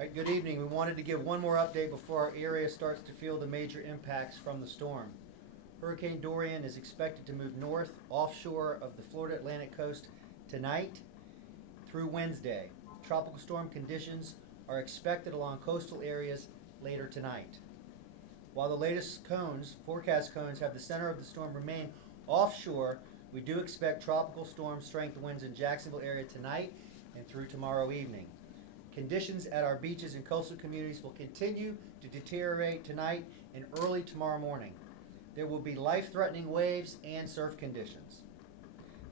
Right, good evening. We wanted to give one more update before our area starts to feel the major impacts from the storm. Hurricane Dorian is expected to move north offshore of the Florida Atlantic coast tonight through Wednesday. Tropical storm conditions are expected along coastal areas later tonight. While the latest forecast cones, have the center of the storm remain offshore, we do expect tropical storm strength winds in Jacksonville area tonight and through tomorrow evening. Conditions at our beaches and coastal communities will continue to deteriorate tonight and early tomorrow morning. There will be life-threatening waves and surf conditions.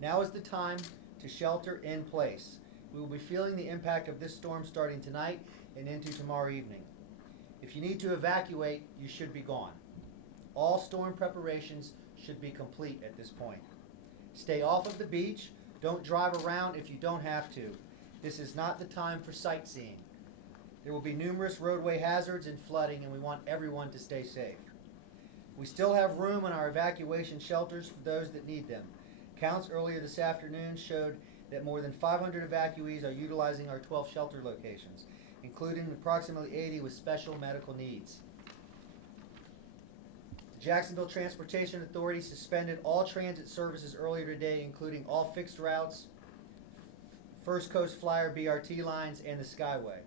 Now is the time to shelter in place. We will be feeling the impact of this storm starting tonight and into tomorrow evening. If you need to evacuate, you should be gone. All storm preparations should be complete at this point. Stay off of the beach. Don't drive around if you don't have to. This is not the time for sightseeing. There will be numerous roadway hazards and flooding, and we want everyone to stay safe. We still have room in our evacuation shelters for those that need them. Counts earlier this afternoon showed that more than 500 evacuees are utilizing our 12 shelter locations, including approximately 80 with special medical needs. The Jacksonville Transportation Authority suspended all transit services earlier today, including all fixed routes, First Coast Flyer BRT lines, and the Skyway.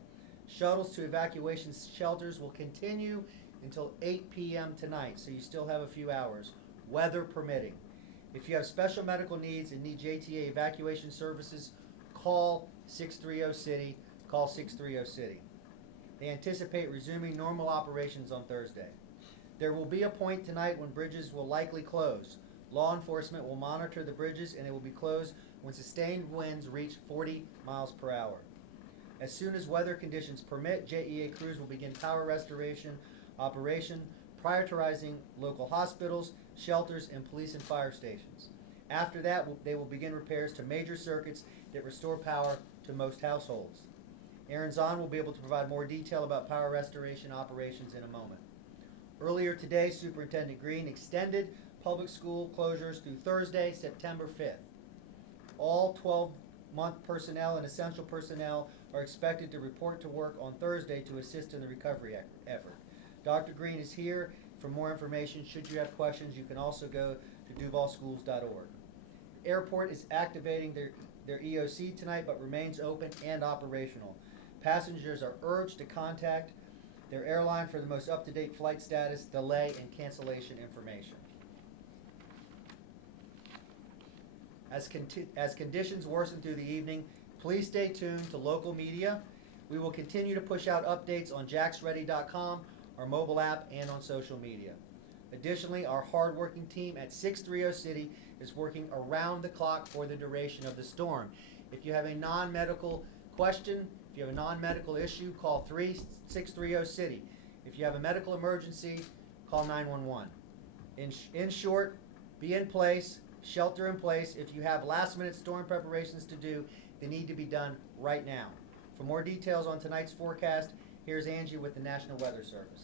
Shuttles to evacuation shelters will continue until 8 p.m. tonight, so you still have a few hours, weather permitting. If you have special medical needs and need JTA evacuation services, call 630-CITY. Call 630-CITY. They anticipate resuming normal operations on Thursday. There will be a point tonight when bridges will likely close. Law enforcement will monitor the bridges, and they will be closed when sustained winds reach 40 miles per hour. As soon as weather conditions permit, JEA crews will begin power restoration operation, prioritizing local hospitals, shelters, and police and fire stations. After that, they will begin repairs to major circuits that restore power to most households. Aaron Zahn will be able to provide more detail about power restoration operations in a moment. Earlier today, Superintendent Green extended public school closures through Thursday, September 5th. All 12-month personnel and essential personnel are expected to report to work on Thursday to assist in the recovery effort. Dr. Green is here for more information. Should you have questions, you can also go to duvalschools.org. Airport is activating their EOC tonight, but remains open and operational. Passengers are urged to contact their airline for the most up-to-date flight status, delay, and cancellation information. As conditions worsen through the evening, please stay tuned to local media. We will continue to push out updates on jaxready.com, our mobile app, and on social media. Additionally, our hard-working team at 630-CITY is working around the clock for the duration of the storm. If you have a non-medical question, if you have a non-medical issue, call 630-CITY. If you have a medical emergency, call 911. In short, be in place, shelter in place. If you have last-minute storm preparations to do, they need to be done right now. For more details on tonight's forecast, here's Angie with the National Weather Service.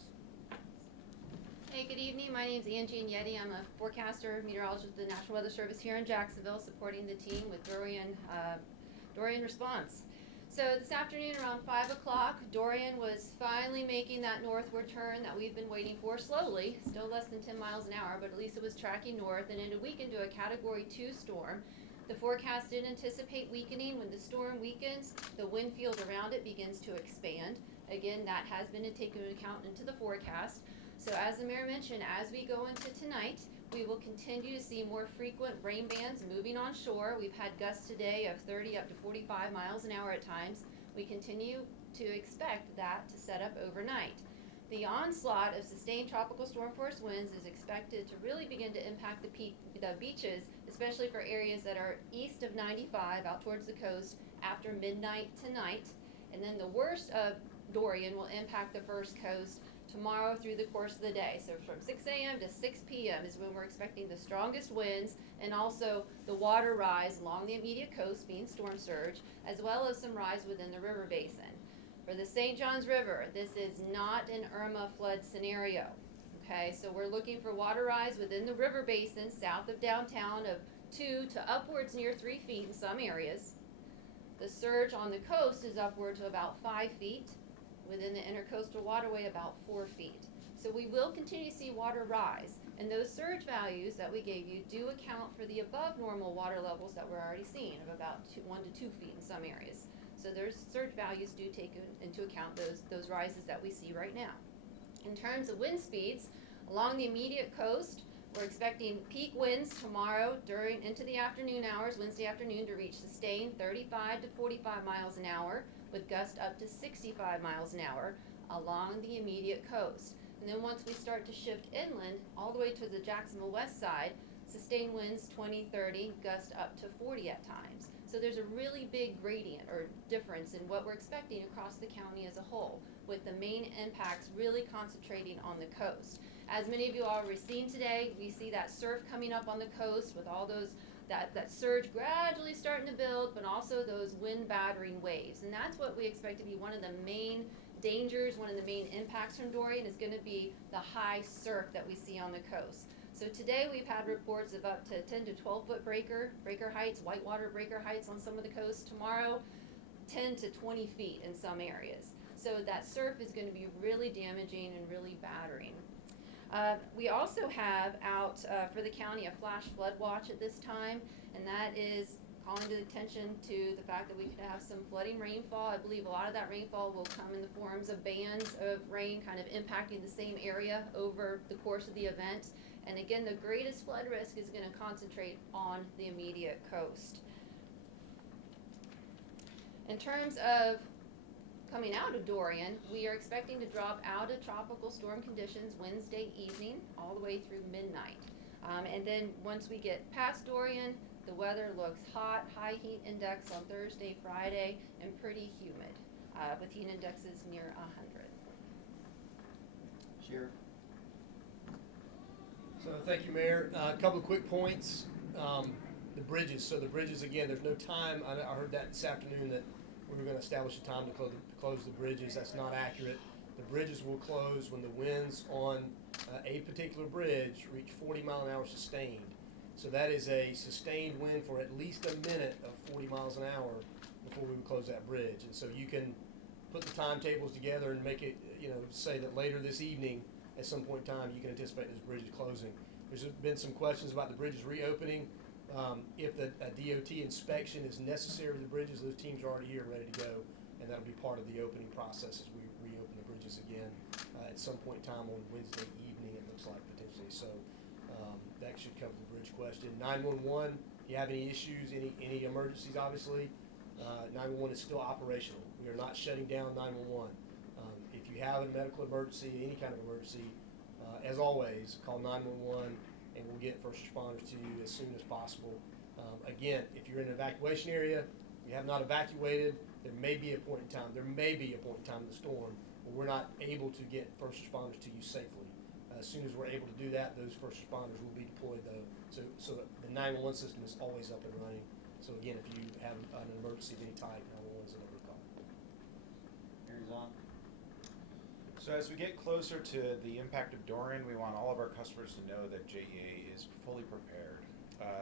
Hey, good evening. My name is Angie Yeti. I'm a forecaster, meteorologist with the National Weather Service here in Jacksonville, supporting the team with Dorian response. So this afternoon around 5 o'clock, Dorian was finally making that northward turn that we've been waiting for slowly, still less than 10 miles an hour, but at least it was tracking north, and it weakened to a Category 2 storm. The forecast did anticipate weakening. When the storm weakens, the wind field around it begins to expand. Again, that has been taken into account into the forecast. So as the mayor mentioned, as we go into tonight, we will continue to see more frequent rain bands moving on shore. We've had gusts today of 30 up to 45 miles an hour at times. We continue to expect that to set up overnight. The onslaught of sustained tropical storm force winds is expected to really begin to impact the beaches, especially for areas that are east of 95 out towards the coast after midnight tonight. And then the worst of Dorian will impact the first coast tomorrow through the course of the day. So from 6 a.m. to 6 p.m. is when we're expecting the strongest winds, and also the water rise along the immediate coast, being storm surge, as well as some rise within the river basin. For the St. Johns River, this is not an Irma flood scenario. Okay, so we're looking for water rise within the river basin south of downtown of 2 to upwards near 3 feet in some areas. The surge on the coast is upward to about 5 feet. within the intercoastal waterway about 4 feet. So we will continue to see water rise, and those surge values that we gave you do account for the above normal water levels that we're already seeing of about 1 to 2 feet in some areas. So those surge values do take into account those rises that we see right now. In terms of wind speeds, along the immediate coast, we're expecting peak winds tomorrow into the afternoon hours, Wednesday afternoon, to reach sustained 35 to 45 miles an hour, with gusts up to 65 miles an hour along the immediate coast. And then once we start to shift inland, all the way to the Jacksonville west side, sustained winds 20, 30, gusts up to 40 at times. So there's a really big gradient or difference in what we're expecting across the county as a whole, with the main impacts really concentrating on the coast. As many of you already seen today, we see that surf coming up on the coast with all those that surge gradually starting to build, but also those wind battering waves. And that's what we expect to be one of the main dangers, one of the main impacts from Dorian is going to be the high surf that we see on the coast. So today we've had reports of up to 10 to 12 foot breaker heights, whitewater breaker heights on some of the coast. Tomorrow, 10 to 20 feet in some areas. So that surf is going to be really damaging and really battering. We also have out for the county a flash flood watch at this time, and that is calling to attention to the fact that we could have some flooding rainfall. I believe a lot of that rainfall will come in the forms of bands of rain kind of impacting the same area over the course of the event. And again, the greatest flood risk is going to concentrate on the immediate coast. In terms of coming out of Dorian, we are expecting to drop out of tropical storm conditions Wednesday evening all the way through midnight. And then once we get past Dorian, the weather looks hot, high heat index on Thursday, Friday, and pretty humid, with heat indexes near 100. Sheriff? So thank you, Mayor. A couple of quick points. The bridges. So the bridges, again, there's no time. I heard that this afternoon that we were going to establish a time to close the bridges. That's not accurate. The bridges will close when the winds on a particular bridge reach 40 mile an hour sustained. So that is a sustained wind for at least a minute of 40 miles an hour before we would close that bridge. And so you can put the timetables together and make it, say that later this evening, at some point in time, you can anticipate those bridges closing. There's been some questions about the bridges reopening. If a DOT inspection is necessary of the bridges, those teams are already here ready to go, and that'll be part of the opening process as we reopen the bridges again at some point in time on Wednesday evening, it looks like, potentially. So that should cover the bridge question. 911, if you have any issues, any emergencies, obviously, 911 is still operational. We are not shutting down 911. If you have a medical emergency, any kind of emergency, as always, call 911 and we'll get first responders to you as soon as possible. Again, if you're in an evacuation area, you have not evacuated, there may be a point in time in the storm where we're not able to get first responders to you safely. As soon as we're able to do that, those first responders will be deployed though. So the 911 system is always up and running. So again, if you have an emergency of any type, 911 is the number to call. Mary's on. So as we get closer to the impact of Dorian, we want all of our customers to know that JEA is fully prepared.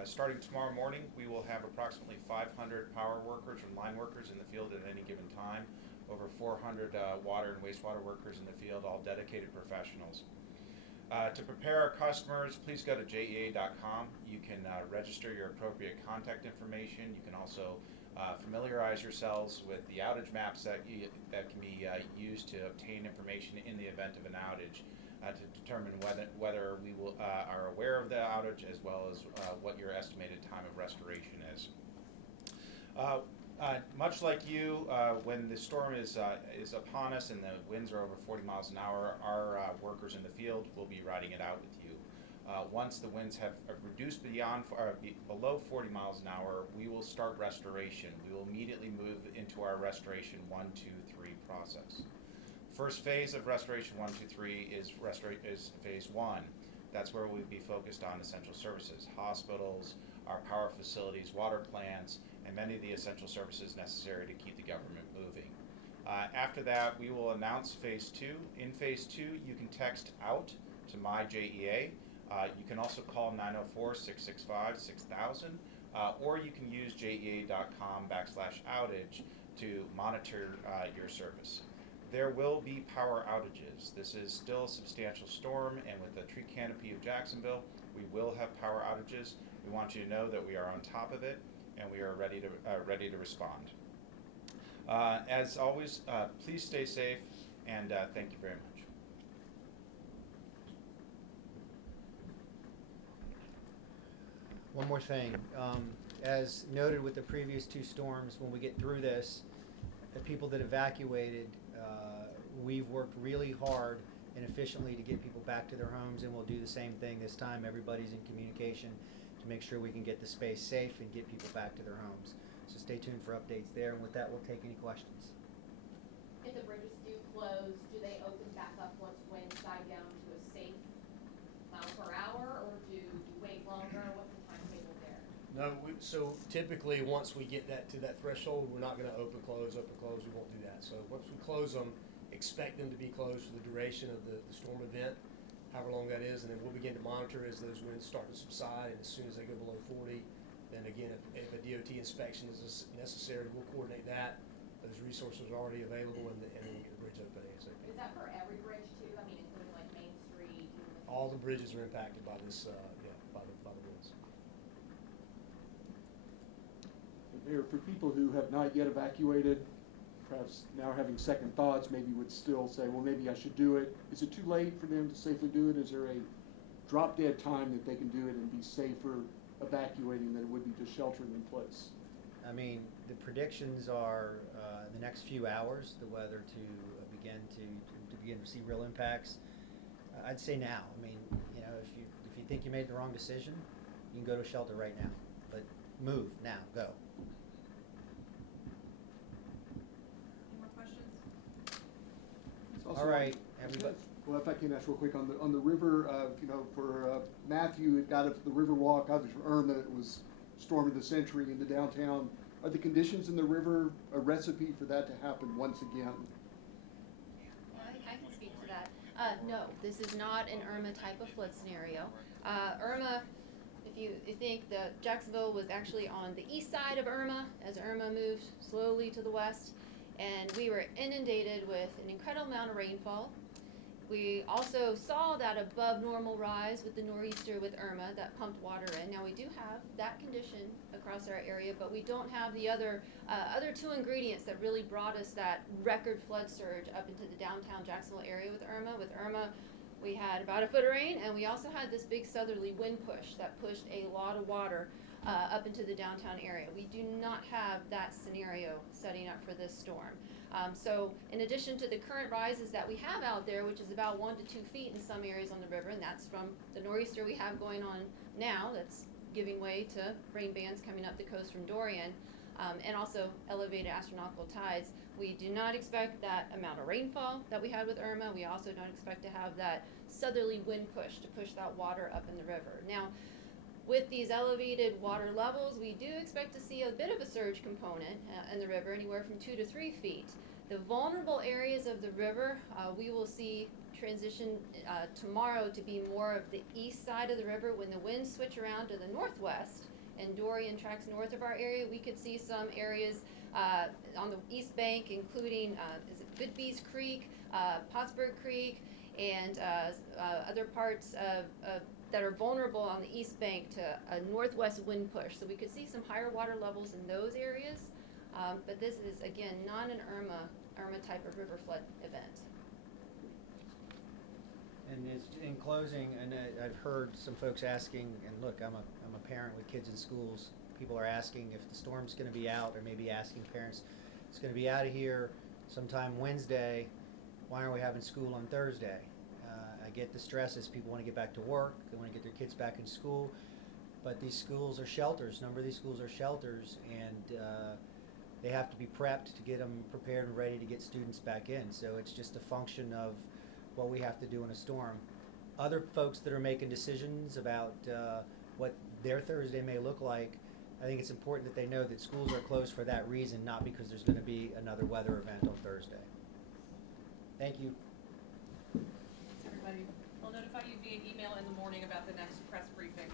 Starting tomorrow morning, we will have approximately 500 power workers and line workers in the field at any given time, over 400 water and wastewater workers in the field, all dedicated professionals. To prepare our customers, please go to jea.com. You can register your appropriate contact information. You can also familiarize yourselves with the outage maps that can be used to obtain information in the event of an outage to determine whether we are aware of the outage as well as what your estimated time of restoration is. Much like you, when the storm is upon us and the winds are over 40 miles an hour, our workers in the field will be riding it out with you. Once the winds have reduced below 40 miles an hour, we will start restoration. We will immediately move into our restoration 1, 2, 3 process. First phase of restoration 1, 2, 3 is phase 1. That's where we'll be focused on essential services, hospitals, our power facilities, water plants, and many of the essential services necessary to keep the government moving. After that, we will announce phase 2. In phase 2, you can text out to my JEA. You can also call 904-665-6000, or you can use jea.com/outage to monitor your service. There will be power outages. This is still a substantial storm, and with the tree canopy of Jacksonville, we will have power outages. We want you to know that we are on top of it, and we are ready to respond. As always, please stay safe, and thank you very much. One more thing. As noted with the previous two storms, when we get through this, the people that evacuated, we've worked really hard and efficiently to get people back to their homes, and we'll do the same thing this time. Everybody's in communication to make sure we can get the space safe and get people back to their homes. So stay tuned for updates there, and with that, we'll take any questions. If the bridges do close, do they open back up once winds die down to a safe mile per hour, or do you wait longer? What's the timetable there? No, so typically, once we get to that threshold, we're not gonna open, close, we won't do that. So once we close them, expect them to be closed for the duration of the storm event, however long that is, and then we'll begin to monitor as those winds start to subside, and as soon as they go below 40, then again, if a DOT inspection is necessary, we'll coordinate that. Those resources are already available, and then we'll get the bridge open ASAP. Is that for every bridge too? I mean, including like Main Street? All the bridges are impacted by this, by the winds. Mayor, for people who have not yet evacuated, perhaps now having second thoughts, maybe would still say, well, maybe I should do it. Is it too late for them to safely do it? Is there a drop dead time that they can do it and be safer evacuating than it would be just sheltering in place? I mean, the predictions are the next few hours, the weather to begin to see real impacts. I'd say now. I mean, you know, if you think you made the wrong decision, you can go to a shelter right now. But move now, go. Any more questions? It's also- All right, everybody. Well, if I can ask real quick on the river, you know, for Matthew, it got up to the river walk. Others for Irma, it was storm of the century into downtown. Are the conditions in the river a recipe for that to happen once again? I can speak to that. No, this is not an Irma type of flood scenario. Irma, if you think that Jacksonville was actually on the east side of Irma as Irma moved slowly to the west, and we were inundated with an incredible amount of rainfall. We also saw that above normal rise with the nor'easter with Irma that pumped water in. Now we do have that condition across our area, but we don't have the other two ingredients that really brought us that record flood surge up into the downtown Jacksonville area with Irma. With Irma, we had about a foot of rain, and we also had this big southerly wind push that pushed a lot of water up into the downtown area. We do not have that scenario setting up for this storm. So in addition to the current rises that we have out there, which is about 1 to 2 feet in some areas on the river, and that's from the nor'easter we have going on now, that's giving way to rain bands coming up the coast from Dorian, and also elevated astronomical tides, we do not expect that amount of rainfall that we had with Irma. We also don't expect to have that southerly wind push to push that water up in the river. Now, with these elevated water levels, we do expect to see a bit of a surge component in the river, anywhere from 2 to 3 feet. The vulnerable areas of the river, we will see transition tomorrow to be more of the east side of the river. When the winds switch around to the northwest and Dorian tracks north of our area, we could see some areas on the east bank, including is it Goodbees Creek, Pottsburg Creek, and other parts of that are vulnerable on the east bank to a northwest wind push. So we could see some higher water levels in those areas, but this is, again, not an Irma type of river flood event. And in closing, and I've heard some folks asking, and look, I'm a parent with kids in schools. People are asking if the storm's going to be out, or maybe asking parents, it's going to be out of here sometime Wednesday. Why aren't we having school on Thursday? I get the stress as people want to get back to work. They want to get their kids back in school. But these schools are shelters. A number of these schools are shelters, and they have to be prepped to get them prepared and ready to get students back in. So it's just a function of what we have to do in a storm. Other folks that are making decisions about what their Thursday may look like, I think it's important that they know that schools are closed for that reason, not because there's going to be another weather event on Thursday. Thank you. Thanks, everybody. We'll notify you via email in the morning about the next press briefing.